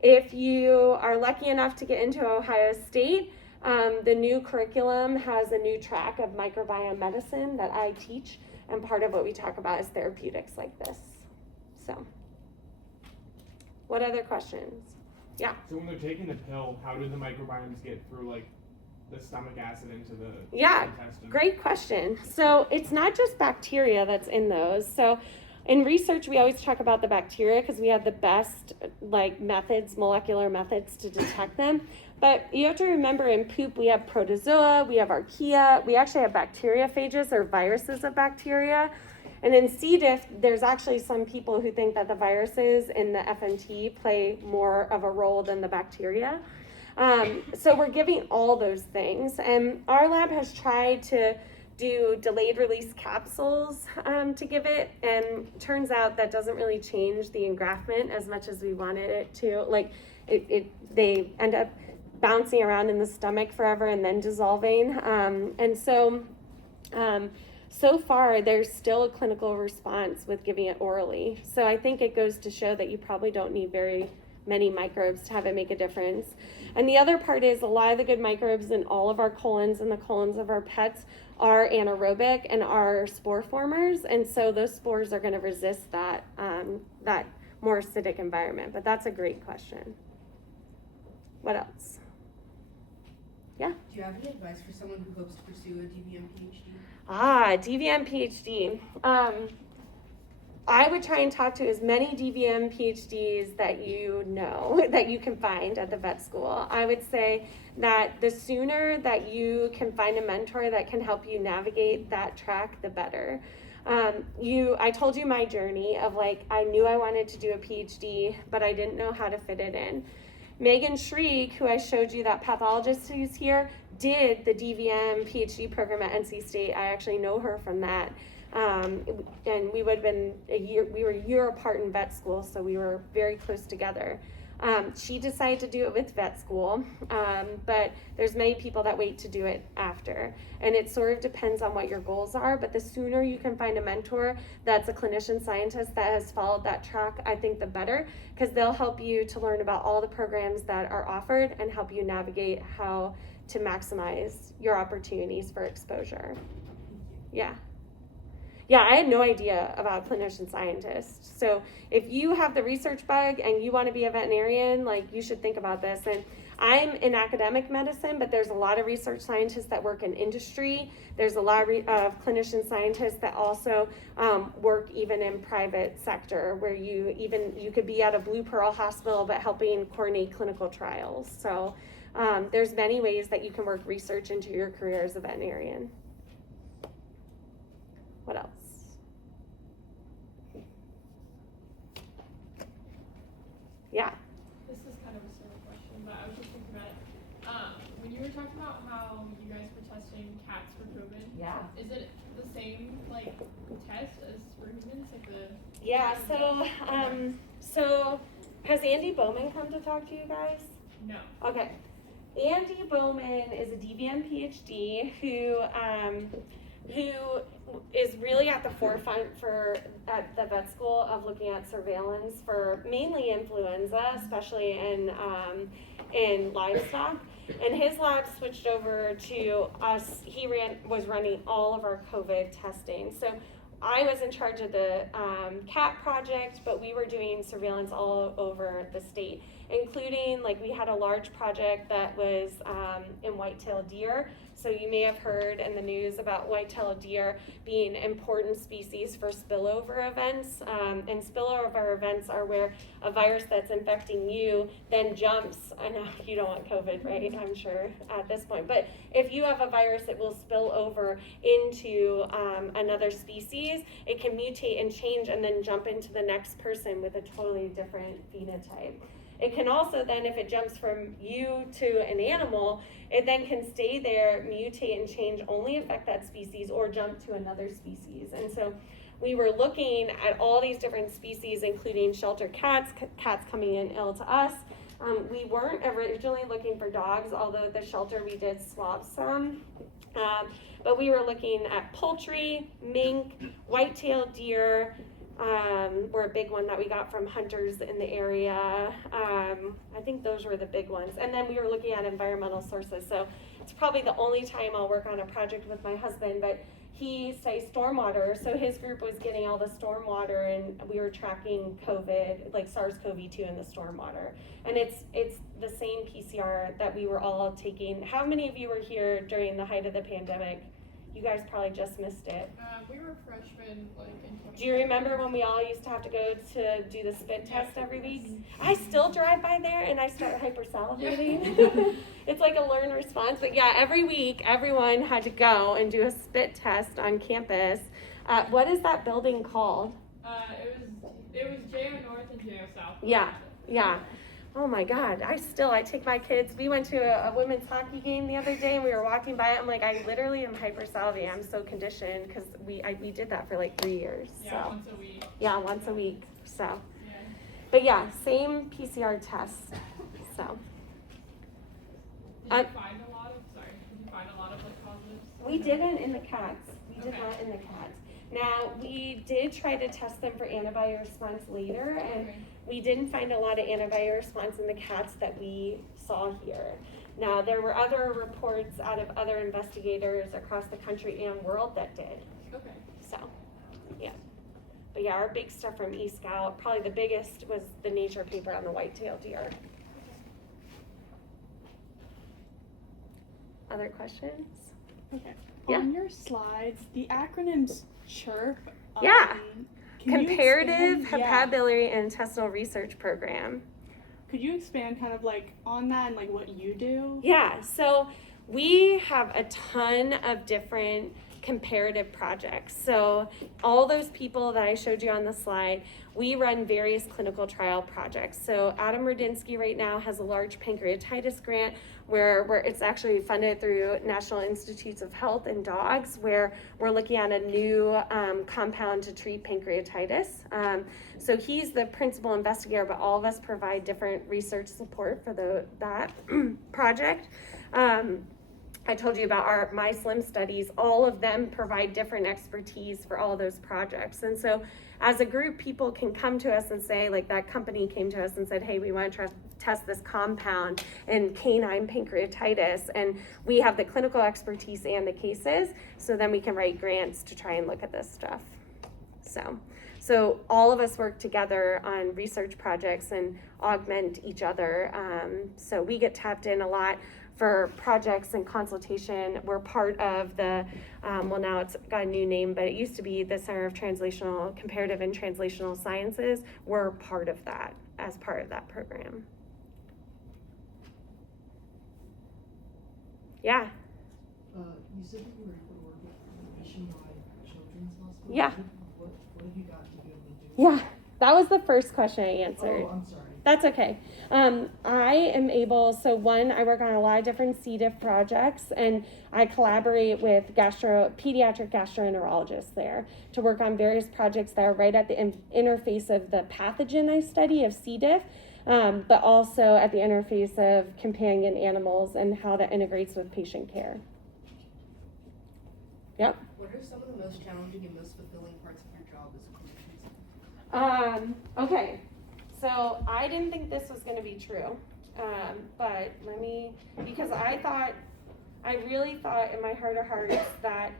if you are lucky enough to get into Ohio State, the new curriculum has a new track of microbiome medicine that I teach, and part of what we talk about is therapeutics like this. So, what other questions? Yeah. So when they're taking the pill, how do the microbiomes get through like the stomach acid into the intestine? Great question. So it's not just bacteria that's in those. So in research, we always talk about the bacteria because we have the best molecular methods to detect them. But you have to remember in poop, we have protozoa, we have archaea, we actually have bacteriophages or viruses of bacteria. And in C. diff, there's actually some people who think that the viruses in the FMT play more of a role than the bacteria. So we're giving all those things. And our lab has tried to do delayed release capsules to give it. And turns out that doesn't really change the engraftment as much as we wanted it to. Like they end up bouncing around in the stomach forever and then dissolving. So far, there's still a clinical response with giving it orally. So I think it goes to show that you probably don't need very many microbes to have it make a difference. And the other part is a lot of the good microbes in all of our colons and the colons of our pets are anaerobic and are spore formers. And so those spores are going to resist that more acidic environment. But that's a great question. What else? Yeah? Do you have any advice for someone who hopes to pursue a DVM PhD? DVM PhD. I would try and talk to as many DVM PhDs that you know, that you can find at the vet school. I would say that the sooner that you can find a mentor that can help you navigate that track, the better. I told you my journey of like, I knew I wanted to do a PhD, but I didn't know how to fit it in. Megan Shriek, who I showed you, that pathologist who's here, did the DVM PhD program at NC State. I actually know her from that. And we would have been we were a year apart in vet school, so we were very close together. She decided to do it with vet school, but there's many people that wait to do it after. And it sort of depends on what your goals are, but the sooner you can find a mentor that's a clinician scientist that has followed that track, I think the better, because they'll help you to learn about all the programs that are offered and help you navigate how to maximize your opportunities for exposure. Yeah, I had no idea about clinician scientists. So if you have the research bug and you want to be a veterinarian, like you should think about this. And I'm in academic medicine, but there's a lot of research scientists that work in industry. There's a lot of clinician scientists that also work even in private sector, where you could be at a Blue Pearl hospital, but helping coordinate clinical trials. So there's many ways that you can work research into your career as a veterinarian. What else? Yeah. about how you guys were testing cats for COVID? Yeah. Is it the same like test as for humans, like the? Yeah. So has Andy Bowman come to talk to you guys? No. Okay. Andy Bowman is a DVM PhD who is really at the forefront at the vet school of looking at surveillance for mainly influenza, especially in livestock. And his lab switched over to us. He was running all of our COVID testing. So I was in charge of the cat project, but we were doing surveillance all over the state, including like we had a large project that was in white-tailed deer. So you may have heard in the news about white-tailed deer being important species for spillover events. And spillover events are where a virus that's infecting you then jumps. I know you don't want COVID, right? I'm sure at this point. But if you have a virus, it will spill over into another species. It can mutate and change and then jump into the next person with a totally different phenotype. It can also then, if it jumps from you to an animal, it then can stay there, mutate and change, only affect that species or jump to another species. And so we were looking at all these different species, including shelter cats, cats coming in ill to us. We weren't originally looking for dogs, although at the shelter we did swab some. But we were looking at poultry, mink, white-tailed deer, were a big one that we got from hunters in the area. I think those were the big ones. And then we were looking at environmental sources. So it's probably the only time I'll work on a project with my husband, but he studies stormwater. So his group was getting all the stormwater and we were tracking COVID, like SARS-CoV-2 in the stormwater. And it's the same PCR that we were all taking. How many of you were here during the height of the pandemic? You guys probably just missed it. We were freshmen, like in 20. Do you remember when we all used to have to go to do the spit test every week? I still drive by there and I start hypersalivating. It's like a learn response. But yeah, every week everyone had to go and do a spit test on campus. What is that building called? It was JO North and JO South. Yeah. Oh my God, I take my kids. We went to a women's hockey game the other day and we were walking by it. I'm like, I literally am hypersalivating. I'm so conditioned because we did that for like 3 years. Yeah, so. once a week. Yeah, once a week. So, Yeah. but yeah, same PCR test. So. Did you find a lot of like positives? We didn't in the cats. We did not in the cats. Now, we did try to test them for antibody response later, and we didn't find a lot of antibody response in the cats that we saw here. Now, there were other reports out of other investigators across the country and world that did. Okay. So, yeah. But yeah, our big stuff from eScout, probably the biggest was the Nature paper on the white-tailed deer. Other questions? Okay. Yeah. On your slides, the acronyms CHIRP. Yeah. Can you Comparative expand? Hepatobiliary and Intestinal Research Program. Could you expand kind of like on that and like what you do? Yeah, so we have a ton of different comparative projects. So all those people that I showed you on the slide, we run various clinical trial projects. So Adam Rudinsky right now has a large pancreatitis grant where it's actually funded through National Institutes of Health in dogs, where we're looking at a new compound to treat pancreatitis. So he's the principal investigator, but all of us provide different research support for that project. I told you about my SLIM studies. All of them provide different expertise for all of those projects. And so as a group, people can come to us and say, like that company came to us and said, hey, we want to test this compound in canine pancreatitis. And we have the clinical expertise and the cases. So then we can write grants to try and look at this stuff. So all of us work together on research projects and augment each other. So we get tapped in a lot for projects and consultation. We're part of the, well now it's got a new name, but it used to be the Center of Comparative and Translational Sciences. We're part of that, as part of that program. Yeah? You said that you were able to work with Nationwide Children's Hospital. Yeah. What have you got to be able to do? Yeah, that was the first question I answered. Oh, I'm sorry. That's okay. I am able, so one, I work on a lot of different C. diff projects, and I collaborate with pediatric gastroenterologists there to work on various projects that are right at the interface of the pathogen I study of C. diff, but also at the interface of companion animals and how that integrates with patient care. Yep. What are some of the most challenging and most fulfilling parts of your job as a clinician? Okay, so I didn't think this was going to be true, but because I really thought in my heart of hearts that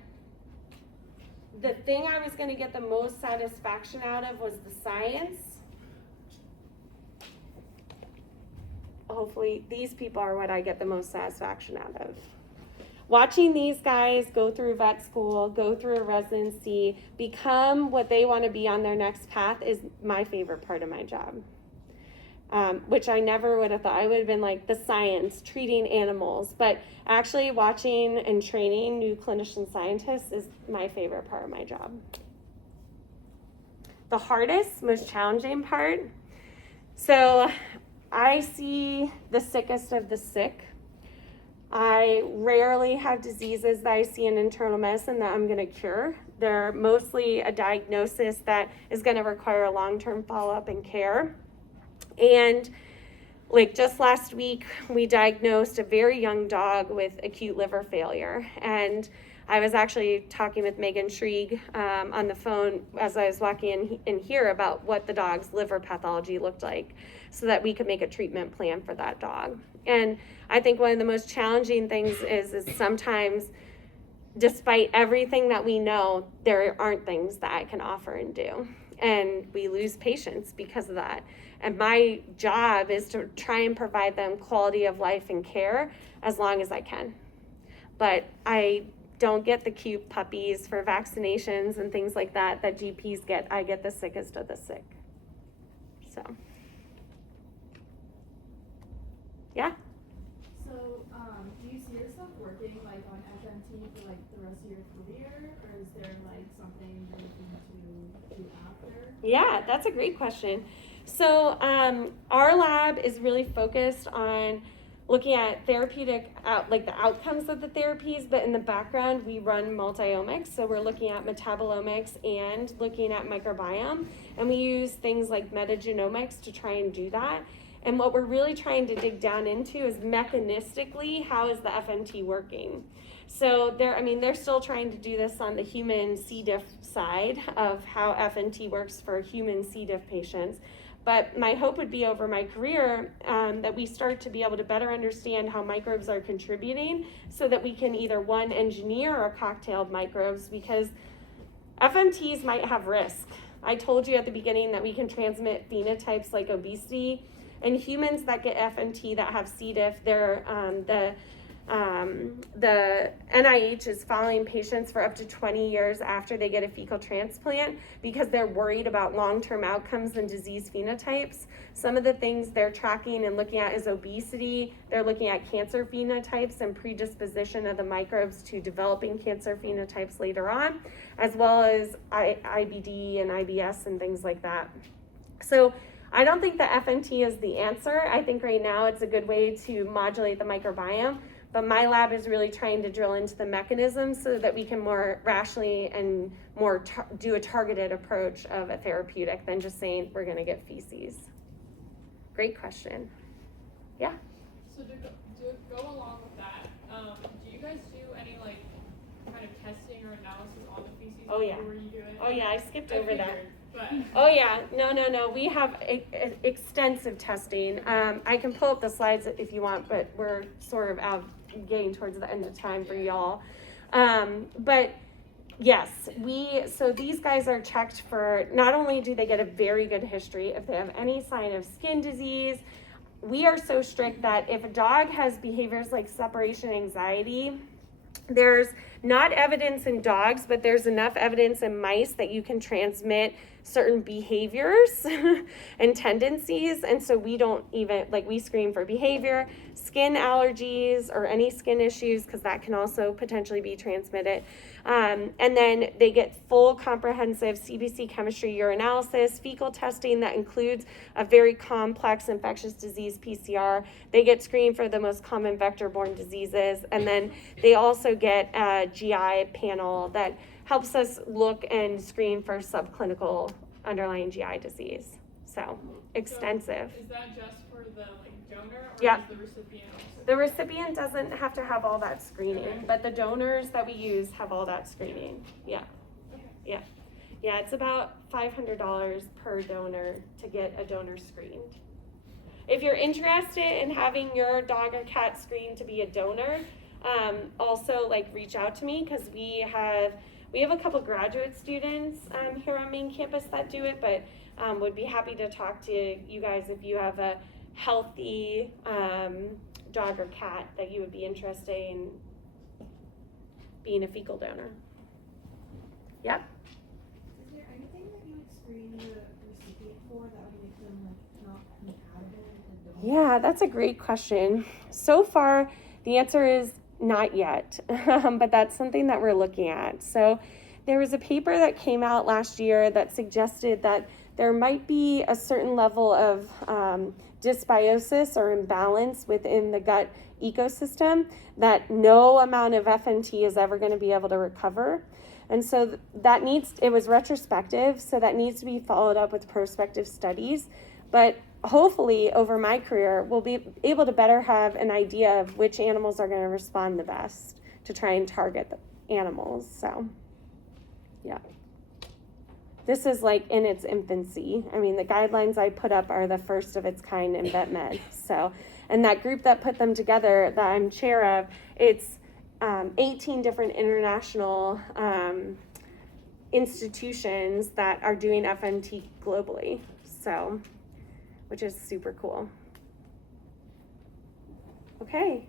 the thing I was going to get the most satisfaction out of was the science. Hopefully these people are what I get the most satisfaction out of. Watching these guys go through vet school, go through a residency, become what they want to be on their next path is my favorite part of my job. Which I never would have thought. I would have been like the science, treating animals, but actually watching and training new clinician scientists is my favorite part of my job. The hardest, most challenging part. So I see the sickest of the sick. I rarely have diseases that I see in internal medicine that I'm going to cure. They're mostly a diagnosis that is going to require long-term follow-up and care. And like just last week, we diagnosed a very young dog with acute liver failure. And I was actually talking with Megan Shrieg on the phone as I was walking in here about what the dog's liver pathology looked like so that we could make a treatment plan for that dog. And I think one of the most challenging things is sometimes, despite everything that we know, there aren't things that I can offer and do. And we lose patients because of that. And my job is to try and provide them quality of life and care as long as I can. But I don't get the cute puppies for vaccinations and things like that GPs get. I get the sickest of the sick. So, yeah. So, do you see yourself working like on FMT for like the rest of your career, or is there like something you're looking to do after? Yeah, that's a great question. So our lab is really focused on looking at therapeutic, like the outcomes of the therapies, but in the background we run multi-omics. So we're looking at metabolomics and looking at microbiome. And we use things like metagenomics to try and do that. And what we're really trying to dig down into is mechanistically, how is the FMT working? So they're still trying to do this on the human C. diff side of how FMT works for human C. diff patients. But my hope would be over my career that we start to be able to better understand how microbes are contributing so that we can either one, engineer or cocktail microbes, because FMTs might have risk. I told you at the beginning that we can transmit phenotypes like obesity. And humans that get FMT that have C. diff, the NIH is following patients for up to 20 years after they get a fecal transplant because they're worried about long-term outcomes and disease phenotypes. Some of the things they're tracking and looking at is obesity. They're looking at cancer phenotypes and predisposition of the microbes to developing cancer phenotypes later on, as well as IBD and IBS and things like that. So I don't think that FMT is the answer. I think right now it's a good way to modulate the microbiome. But my lab is really trying to drill into the mechanisms so that we can more rationally and more do a targeted approach of a therapeutic than just saying we're going to get feces. Great question. Yeah? So to go along with that, do you guys do any like kind of testing or analysis on the feces before you do it? Oh yeah, I skipped over that. But Oh yeah, no. We have extensive testing. I can pull up the slides if you want, but we're sort of getting towards the end of time for y'all. But yes, so these guys are checked for, not only do they get a very good history, if they have any sign of skin disease. We are so strict that if a dog has behaviors like separation anxiety, there's not evidence in dogs, but there's enough evidence in mice that you can transmit certain behaviors and tendencies. And so we don't even, like, we screen for behavior, skin allergies, or any skin issues, because that can also potentially be transmitted. And then they get full comprehensive CBC chemistry urinalysis, fecal testing that includes a very complex infectious disease PCR. They get screened for the most common vector-borne diseases. And then they also get a GI panel that helps us look and screen for subclinical underlying GI disease. So extensive. So is that just for the donor, or Yeah. is the recipient also? The recipient doesn't have to have all that screening, Okay. but the donors that we use have all that screening. Yeah. Okay. Yeah. Yeah, it's about $500 per donor to get a donor screened. If you're interested in having your dog or cat screened to be a donor, also reach out to me, because we have a couple graduate students here on main campus that do it, but would be happy to talk to you guys if you have a healthy dog or cat that you would be interested in being a fecal donor. Yep. Is there anything that you would screen the recipient for that would make them not compatible with the donor? Yeah, that's a great question. So far, the answer is not yet, but that's something that we're looking at. So there was a paper that came out last year that suggested that there might be a certain level of dysbiosis or imbalance within the gut ecosystem that no amount of FNT is ever going to be able to recover. And so it was retrospective, so that needs to be followed up with prospective studies. But hopefully over my career, we'll be able to better have an idea of which animals are going to respond the best to try and target the animals. So, yeah. This is in its infancy. I mean, the guidelines I put up are the first of its kind in vet med. So, and that group that put them together that I'm chair of, it's 18 different international institutions that are doing FNT globally. So, which is super cool. Okay.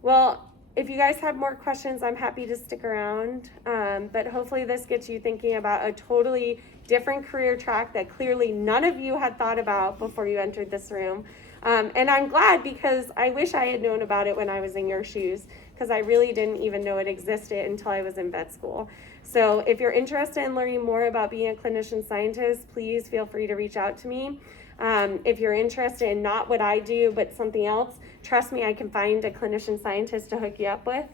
Well, if you guys have more questions, I'm happy to stick around. But hopefully this gets you thinking about a totally different career track that clearly none of you had thought about before you entered this room. And I'm glad, because I wish I had known about it when I was in your shoes, because I really didn't even know it existed until I was in vet school. So if you're interested in learning more about being a clinician scientist, please feel free to reach out to me. If you're interested in not what I do, but something else, trust me, I can find a clinician scientist to hook you up with.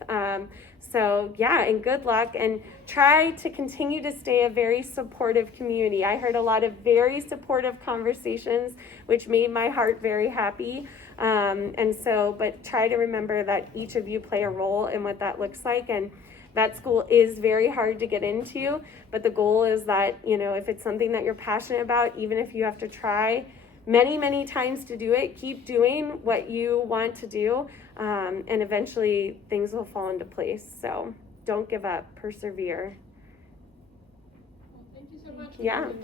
So yeah, and good luck, and try to continue to stay a very supportive community. I heard a lot of very supportive conversations, which made my heart very happy. But try to remember that each of you play a role in what that looks like. And vet school is very hard to get into, but the goal is that, if it's something that you're passionate about, even if you have to try many, many times to do it, keep doing what you want to do, and eventually things will fall into place. So don't give up, persevere. Well, thank you so much. Yeah. Thank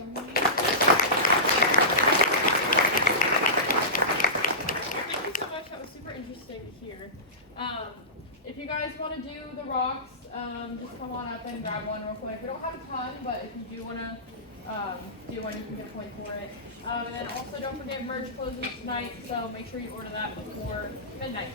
you so much. That was super interesting to hear. If you guys want to do the rocks, just come on up and grab one real quick. We don't have a ton, but if you do want to do one, you can get a point for it. And then also don't forget merch closes tonight, so make sure you order that before midnight.